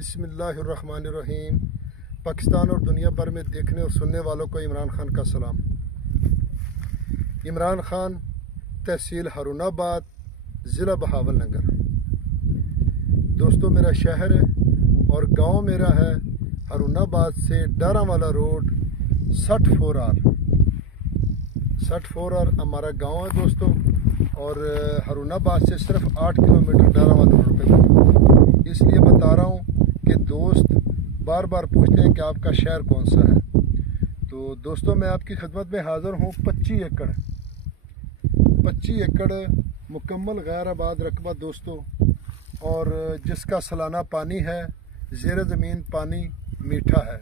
बिस्मिल्लाहिर्रहमानिर्रहीम। पाकिस्तान और दुनिया भर में देखने और सुनने वालों को इमरान खान का सलाम। इमरान खान, तहसील हारूनाबाद, ज़िला बहावलनगर। दोस्तों, मेरा शहर है और गांव मेरा है हारूनाबाद से डारावाला रोड 64R हमारा गांव है दोस्तों। और हारूनाबाद से सिर्फ 8 किलोमीटर डारावाला रोड पे। इसलिए बता रहा हूँ कि दोस्त बार बार पूछते हैं कि आपका शहर कौन सा है। तो दोस्तों, मैं आपकी खिदमत में हाज़िर हूँ। 25 एकड़ मुकम्मल गैर आबाद रकबा दोस्तों, और जिसका सालाना पानी है, ज़ेर ज़मीन पानी मीठा है।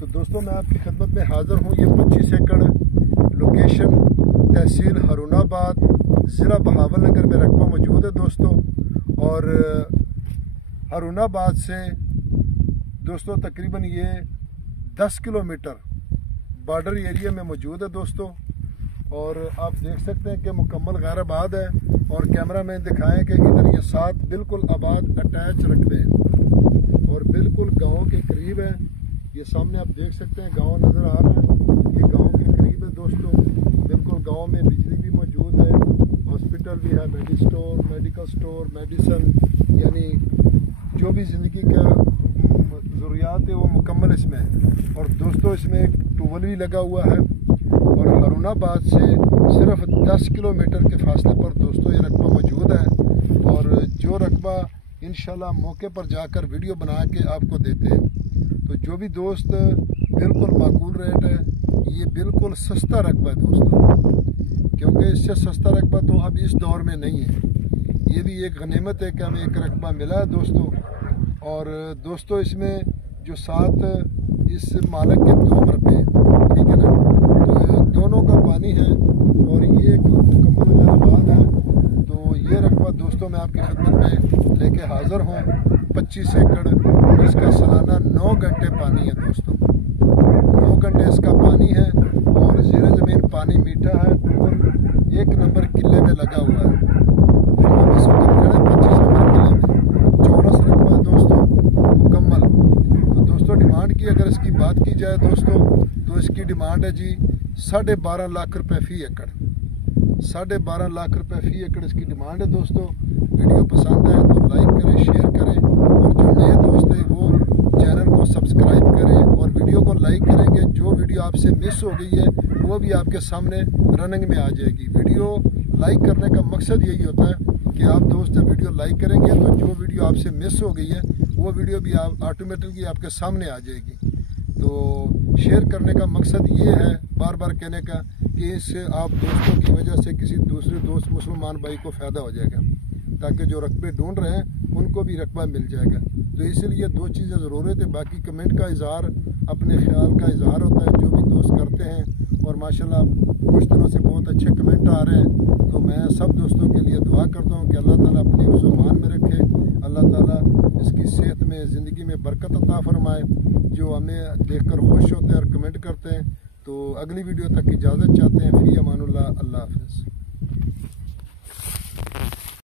तो दोस्तों, मैं आपकी खिदमत में हाज़िर हूँ। ये 25 एकड़ लोकेशन तहसील हारूनाबाद, ज़िला बहावलनगर में रकबा मौजूद है दोस्तों। और हारूनाबाद से दोस्तों तकरीबन ये 10 किलोमीटर बॉर्डर एरिया में मौजूद है दोस्तों। और आप देख सकते हैं कि मुकम्मल गैर आबाद है। और कैमरा मैन दिखाएं कि इधर ये 7 बिल्कुल आबाद अटैच रकबे हैं और बिल्कुल गांव के करीब है। ये सामने आप देख सकते हैं गांव नज़र आ रहा है। ये गांव के करीब है दोस्तों। बिल्कुल गांव में बिजली भी मौजूद है, हॉस्पिटल भी है, मेडिकल स्टोर, मेडिसन, यानी जो भी ज़िंदगी का ज़रूरियात है वो मुकम्मल इसमें है। और दोस्तों, इसमें एक ट्यूबवेल भी लगा हुआ है। और हारूनाबाद से सिर्फ 10 किलोमीटर के फासले पर दोस्तों ये रकबा मौजूद है। और जो रकबा इंशाल्लाह मौके पर जाकर वीडियो बना के आपको देते हैं। तो जो भी दोस्त, बिल्कुल माकूल रेट है, ये बिल्कुल सस्ता रकबा है दोस्तों, क्योंकि इससे सस्ता रकबा तो अब इस दौर में नहीं है। ये भी एक गनीमत है कि हमें एक रकबा मिला है दोस्तों। और दोस्तों, इसमें जो 7 इस मालिक के 2 मरबे हैं, ठीक है ना, तो दोनों का पानी है और ये एक मुकम्मल गैर आबाद है। तो ये रकबा दोस्तों मैं आपकी खिदमत में लेके हाज़िर हूँ। 25 एकड़, इसका सालाना 9 घंटे पानी है दोस्तों। 9 घंटे इसका पानी है और ज़ेर ज़मीन पानी मीठा है। ट्यूबवेल 1 नंबर किले में लगा हुआ है। और हम इस वक्त खड़े 25 नंबर किले में। चौरस रकबा दोस्तों मुकम्मल। तो दोस्तों, डिमांड की अगर इसकी बात की जाए दोस्तों, तो इसकी डिमांड है जी 12.5 लाख रुपए फ़ी एकड़। 12.5 लाख रुपए फ़ी एकड़ इसकी डिमांड है दोस्तों। वीडियो पसंद है तो लाइक करें, शेयर करें, और जो नए दोस्त हैं वो चैनल को सब्सक्राइब करें और वीडियो को लाइक करेंगे। जो वीडियो आपसे मिस हो गई है वो भी आपके सामने रनिंग में आ जाएगी। वीडियो लाइक करने का मकसद यही होता है कि आप दोस्त वीडियो लाइक करेंगे तो जो वीडियो आपसे मिस हो गई है वो वीडियो भी आप ऑटोमेटिकली आपके सामने आ जाएगी। तो शेयर करने का मकसद ये है, बार बार कहने का, कि इससे आप दोस्तों की वजह से किसी दूसरे दोस्त मुसलमान भाई को फ़ायदा हो जाएगा, ताकि जो रकबे ढूंढ रहे हैं उनको भी रकबा मिल जाएगा। तो इसलिए 2 चीज़ें ज़रूरत है। बाकी कमेंट का इज़हार, अपने ख्याल का इज़हार होता है, जो भी दोस्त करते हैं। और माशाल्लाह कुछ दिनों से बहुत अच्छे कमेंट आ रहे हैं। तो मैं सब दोस्तों के लिए दुआ करता हूँ कि अल्लाह ताला अपने मान में रखे, अल्लाह ताला इसकी सेहत में, ज़िंदगी में बरकत अता फरमाए। जो हमें देखकर खुश होते हैं और कमेंट करते हैं। तो अगली वीडियो तक इजाज़त चाहते हैं। फ़ी अमानुल्लाह, अल्लाह हाफ़िज़।